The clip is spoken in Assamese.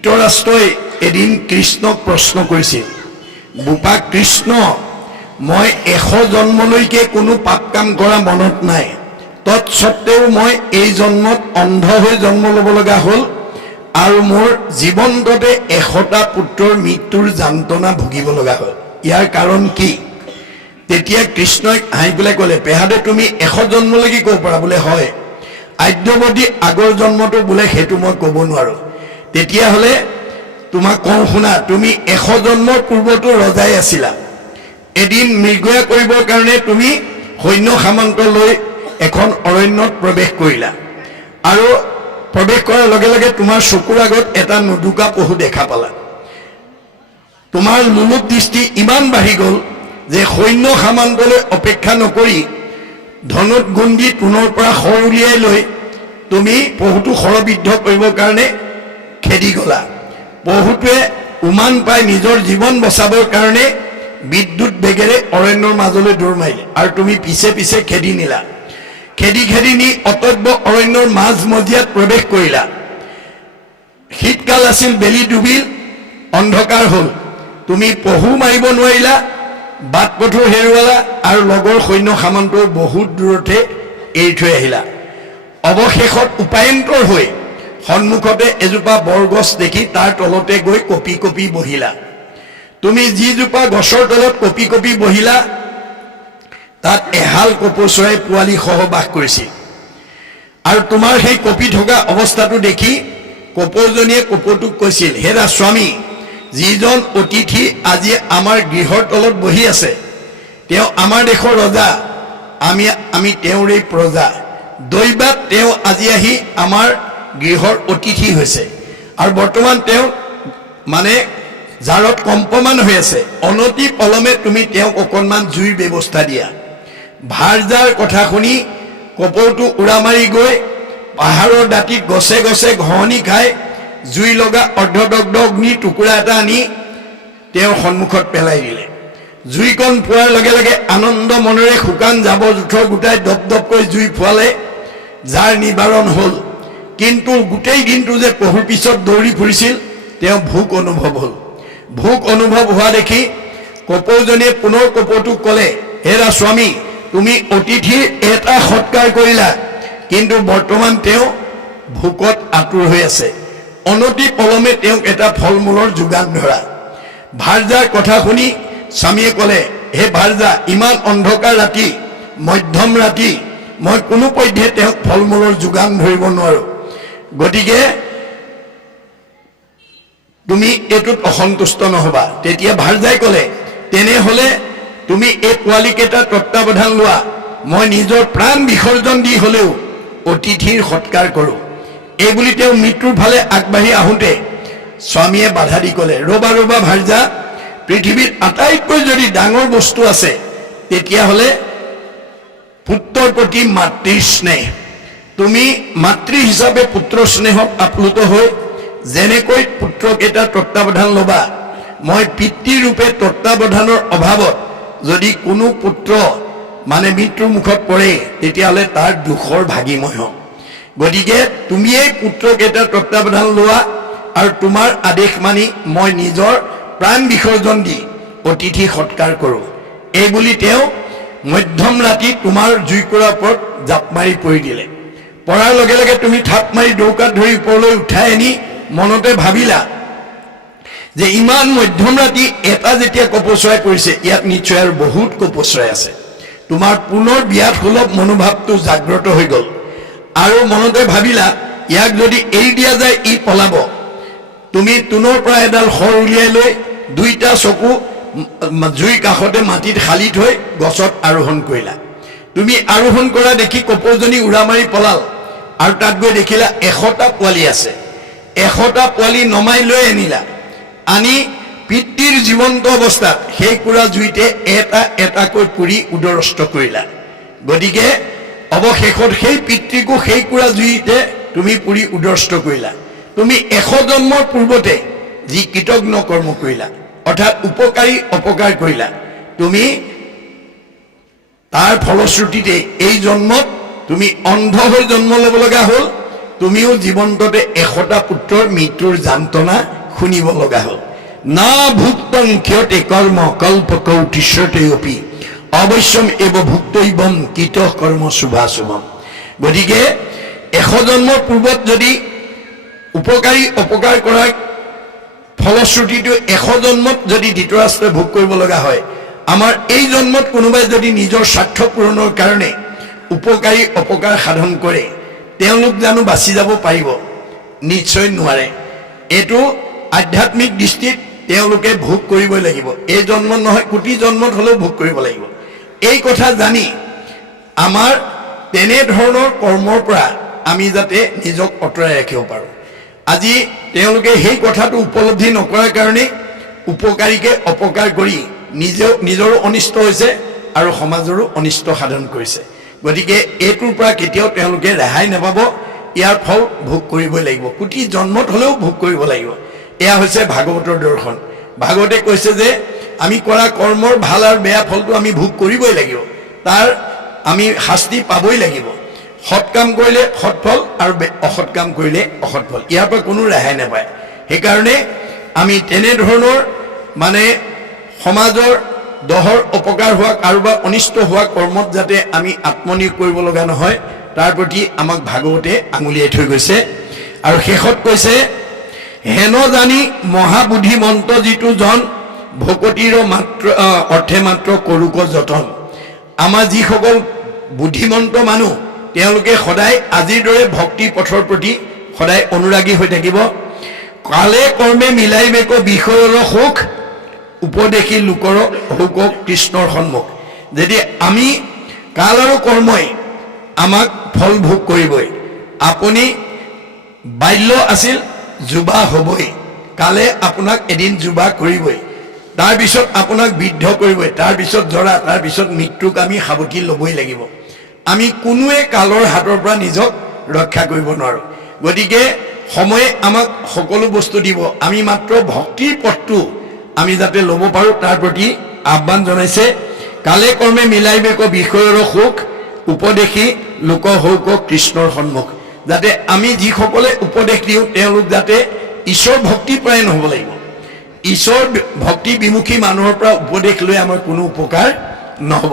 ধৃতৰাষ্ট্ৰই এদিন কৃষ্ণক প্ৰশ্ন কৰিছিল, বোপা কৃষ্ণ, মই 100 জন্মলৈকে কোনো পাপ কাম কৰা মনত নাই, তৎসত্ত্বেও মই এই জন্মত অন্ধ হৈ জন্ম ল'ব লগা হ'ল আৰু মোৰ জীৱন্ততে 100টা পুত্ৰৰ মৃত্যুৰ যান্ত্ৰণা ভুগিব লগা হ'ল। ইয়াৰ কাৰণ কি? তেতিয়া কৃষ্ণই হাঁহি পেলাই ক'লে, পেহাদে তুমি 100 জন্মলৈকে ক'ব পাৰা? বোলে হয়। আদ্যৱতী আগৰ জন্মটো বোলে সেইটো মই ক'ব নোৱাৰোঁ। তেতিয়াহ'লে তোমাক কওঁ শুনা, তুমি 100 জন্মৰ পূৰ্বতো ৰজাই আছিলা। এদিন মৃগয়া কৰিবৰ কাৰণে তুমি সৈন্য সামন্ত লৈ এখন অৰণ্যত প্ৰৱেশ কৰিলা আৰু প্ৰৱেশ কৰাৰ লগে লগে তোমাৰ চকুৰ আগত এটা নুদুকা পহু দেখা পালা। তোমাৰ লোলুপ দৃষ্টি ইমান বাঢ়ি গ'ল যে সৈন্য সামন্তলৈ অপেক্ষা নকৰি ধনুত গুণ দি তোনৰ পৰা শৰ উলিয়াই লৈ তুমি পহুটো শৰবিদ্ধ কৰিবৰ কাৰণে খেদি গ'লা। পহুটোৱে উমান পাই নিজৰ জীৱন বচাবৰ কাৰণে বিদ্যুৎ বেগেৰে অৰণ্যৰ মাজলৈ দৌৰ মাৰিলে আৰু তুমি পিছে পিছে খেদি নিলা। খেদি খেদি নি অতব্য অৰণ্যৰ মাজমজিয়াত প্ৰৱেশ কৰিলা। শীতকাল আছিল, বেলি ডুবিল, অন্ধকাৰ হ'ল। তুমি পহু মাৰিব নোৱাৰিলা, বাট পথৰ হেৰুৱালা আৰু লগৰ সৈন্য সামন্তও বহুত দূৰতে এৰি থৈ আহিলা। অৱশেষত উপায়ন্তৰ হৈ সন্মুখতে এজোপা বৰগছ দেখি তাৰ তলতে গৈ কঁপি কঁপি বহিলা। তুমি যিজোপা গছৰ তলত কঁপি কঁপি বহিলা তাত এহাল কপৌ চৰাই পোৱালি সহ বাস কৰিছিল আৰু তোমাৰ সেই কঁপি থকা অৱস্থাটো দেখি কপৌজনীয়ে কপৌটোক কৈছিল, হেৰা স্বামী, যিজন অতিথি আজি আমাৰ গৃহৰ তলত বহি আছে তেওঁ আমাৰ দেশৰ ৰজা, আমি তেওঁৰে প্ৰজা। দৈবাত তেওঁ আজি আহি আমাৰ গৃহৰ অতিথি হৈছে আৰু বৰ্তমান তেওঁ মানে জাৰত কম্পমান হৈ আছে। অনতি পলমে তুমি তেওঁক অকণমান জুইৰ ব্যৱস্থা দিয়া। ভাৰজাৰ কথা শুনি কপৌটো উৰা মাৰি গৈ পাহাৰৰ দাঁতিত গছে গছে ঘহনি খাই জুই লগা অৰ্ধদগ্ধ অগ্নিৰ টুকুৰা এটা আনি তেওঁৰ সন্মুখত পেলাই দিলে। জুইকণ পোৱাৰ লগে লগে আনন্দ মনেৰে শুকান জাবৰ জোঁথৰ গোটাই দপদপকৈ জুই ফুৱালে, যাৰ নিবাৰণ হ'ল। কিন্তু গোটেই দিনটো যে পহুৰ পিছত দৌৰি ফুৰিছিল তেওঁ ভোক অনুভৱ হ'ল। ভোক অনুভৱ হোৱা দেখি কপৌজনীয়ে পুনৰ কপৌটোক ক'লে, হেৰা স্বামী, তুমি অতিথিৰ এটা সৎকাৰ কৰিলা, কিন্তু বৰ্তমান তেওঁ ভোকত আতুৰ হৈ আছে। অনতি পলমে তেওঁক এটা ফল মূলৰ যোগান ধৰা। ভাৰজাৰ কথা শুনি স্বামীয়ে ক'লে, হে ভাৰজা, ইমান অন্ধকাৰ ৰাতি, মধ্যম ৰাতি, মই কোনোপধ্যে তেওঁক ফল মূলৰ যোগান ধৰিব নোৱাৰোঁ। গতিকে তুমি এইটোত অসন্তুষ্ট নহবা। তেতিয়া ভাৰজাই ক'লে, তেনেহ'লে তুমি এই পোৱালীকেইটাৰ তত্বাৱধান লোৱা, মই নিজৰ প্ৰাণ বিসৰ্জন দি হ'লেও অতিথিৰ সৎকাৰ কৰোঁ। এইবুলি তেওঁ মৃত্যুৰ ফালে আগবাঢ়ি আহোঁতে স্বামীয়ে বাধা দি ক'লে, ৰ'বা ৰ'বা ভাৰজা, পৃথিৱীত আটাইতকৈ যদি ডাঙৰ বস্তু আছে তেতিয়াহ'লে পুত্ৰৰ প্ৰতি মাতৃৰ স্নেহ। তুমি মাতৃ হিচাপে পুত্ৰ স্নেহত আপ্লুত হৈ যেনেকৈ পুত্ৰকেইটাৰ তত্বাৱধান ল'বা, মই পিতৃৰূপে তত্বাৱধানৰ অভাৱত যদি কোনো পুত্ৰ মানে মৃত্যুৰ মুখত পৰে তেতিয়াহ'লে তাৰ দুখৰ ভাগী মই হ'ম। গতিকে তুমিয়েই পুত্ৰকেইটাৰ তত্বাৱধান লোৱা আৰু তোমাৰ আদেশ মানি মই নিজৰ প্ৰাণ বিসৰ্জন দি অতিথি সৎকাৰ কৰোঁ। এইবুলি তেওঁ মধ্যম ৰাতি তোমাৰ জুইকুৰাৰ ওপৰত জাপ মাৰি পৰি দিলে। পৰাৰ লগে লগে তুমি থাপ মাৰি ডৌকাত ধৰি ওপৰলৈ উঠাই আনি মনতে ভাবিলা যে ইমান মধ্যম ৰাতি এটা যেতিয়া কপৌ চৰাই পৰিছে, ইয়াত নিশ্চয় আৰু বহুত কপৌ চৰাই আছে। তোমাৰ পুনৰ বিয়াত সুলভ মনোভাৱটো জাগ্ৰত হৈ গ'ল আৰু মনতে ভাবিলা, ইয়াক যদি এৰি দিয়া যায় ই পলাব। তুমি তোনৰ পৰা এডাল শৰ উলিয়াই লৈ দুইটা চকু জুইৰ কাষতে মাটিত খালি থৈ গছত আৰোহণ কৰিলা। তুমি আৰোহণ কৰা দেখি কপৌজনী উৰা মাৰি পলাল আৰু তাত গৈ দেখিলা 100টা পোৱালি আছে। 100টা পোৱালি নমাই লৈ আনিলা। আনি পিতৃৰ জীৱন্ত অৱস্থাত সেই কুৰা জুইতে এটা এটাকৈ পুৰি উদৰস্ত কৰিলা। গতিকে অৱশেষত সেই পিতৃকো সেই কুৰা জুইতে তুমি পুৰি উদৰস্ত কৰিলা। তুমি 100 জন্মৰ পূৰ্বতে যি কৃতজ্ঞ কৰ্ম কৰিলা, অৰ্থাৎ উপকাৰী অপকাৰ কৰিলা, তুমি তাৰ ফলশ্ৰুতিতে এই জন্মত তুমি অন্ধ হৈ জন্ম ল'ব লগা হ'ল তুমিও জীৱন্ততে 100টা পুত্ৰৰ মৃত্যুৰ যন্ত্ৰণা শুনিব লগা হ'ল না ভুক্তং ক্ষতে কৰ্ম কল্পকৌটিষ্যতে অপি অৱশ্যম এব ভুক্তৈবম কৃত কৰ্ম শুভাশুভম গতিকে 100 জন্মৰ পূৰ্বত যদি উপকাৰী অপকাৰ কৰাৰ ফলশ্ৰুতিটো 100 জন্মত যদি ধৃতৰাষ্ট্ৰই ভোগ কৰিব লগা হয় আমাৰ এই জন্মত কোনোবাই যদি নিজৰ স্বাৰ্থ পূৰণৰ কাৰণে উপকাৰী অপকাৰ সাধন কৰে তেওঁলোক জানো বাচি যাব পাৰিব নিশ্চয় নোৱাৰে এটো আধ্যাত্মিক দৃষ্টিত তেওঁলোকে ভোগ কৰিবই লাগিব এই জন্মত নহয় কোটি জন্মত হলেও ভোগ কৰিব লাগিব এই কথা জানি আমাৰ তেনে ধৰণৰ কৰ্মৰ পৰা আমি যাতে নিজক অতৰাই ৰাখিব পাৰো আজি তেওঁলোকে সেই কথাটো উপলব্ধি নকৰাৰ কাৰণে উপকাৰীকে অপকাৰ কৰি নিজৰো অনিষ্ট হৈছে আৰু সমাজৰো অনিষ্ট সাধন কৰিছে গতিকে এইটোৰ পৰা কেতিয়াও তেওঁলোকে ৰেহাই নাপাব ইয়াৰ ফল ভোগ কৰিবই লাগিব কোটি জন্মত হলেও ভোগ কৰিব লাগিব এয়া হৈছে ভাগৱতৰ দৰ্শন ভাগৱতে কৈছে যে আমি কৰা কৰ্মৰ ভাল আৰু বেয়া ফলটো আমি ভোগ কৰিবই লাগিব তাৰ আমি শাস্তি পাবই লাগিব সৎ কাম কৰিলে সৎ ফল আৰু অসৎ কাম কৰিলে অসৎ ফল ইয়াৰ পৰা কোনো ৰেহাই নাপায় সেইকাৰণে আমি তেনে ধৰণৰ মানে সমাজৰ দহৰ অপকাৰ হোৱা কাৰোবাৰ অনিষ্ট হোৱা কৰ্মত যাতে আমি আত্মনিয়োগ কৰিব লগা নহয় তাৰ প্ৰতি আমাক ভাগৱতে আঙুলিয়াই থৈ গৈছে আৰু শেষত কৈছে হেন জানি মহাবুদ্ধিমন্ত যিটো জন ভকতিৰ মাত্ৰ অৰ্থে মাত্ৰ কৰোক যতন আমাৰ যিসকল বুদ্ধিমন্ত মানুহ তেওঁলোকে সদায় আজিৰ দৰে ভক্তি পথৰ প্ৰতি সদায় অনুৰাগী হৈ থাকিব কালে কৰ্মে মিলাইবেক বিষয়ৰ সুখ উপদেশী লোকৰ হুকক কৃষ্ণৰ সন্মুখ যদি আমি কাল আৰু কৰ্মই আমাক ফল ভোগ কৰিবই আপুনি বাল্য আছিল যুৱা হ'বই কালে আপোনাক এদিন যুৱা কৰিবই তাৰ পিছত আপোনাক বৃদ্ধ কৰিবই তাৰ পিছত জৰা তাৰ পিছত মৃত্যুক আমি সাৱটি ল'বই লাগিব আমি কোনোৱে কালৰ হাতৰ পৰা নিজক ৰক্ষা কৰিব নোৱাৰো গতিকে সময়ে আমাক সকলো বস্তু দিব আমি মাত্ৰ ভক্তিৰ পথটো আমি যাতে ল'ব পাৰো তাৰ প্ৰতি আহ্বান জনাইছে কালে কৰ্মে মিলাইবেক বিষয়ৰ সুখ উপদেশী লোক হৌক কৃষ্ণৰ সন্মুখ যাতে আমি যিসকলে উপদেশ দিওঁ তেওঁলোক যাতে ঈশ্বৰ ভক্তিপৰায়ণ হ'ব লাগিব ঈশ্বৰ ভক্তি বিমুখী মানুহৰ পৰা উপদেশ লৈ আমাৰ কোনো উপকাৰ নহ'ব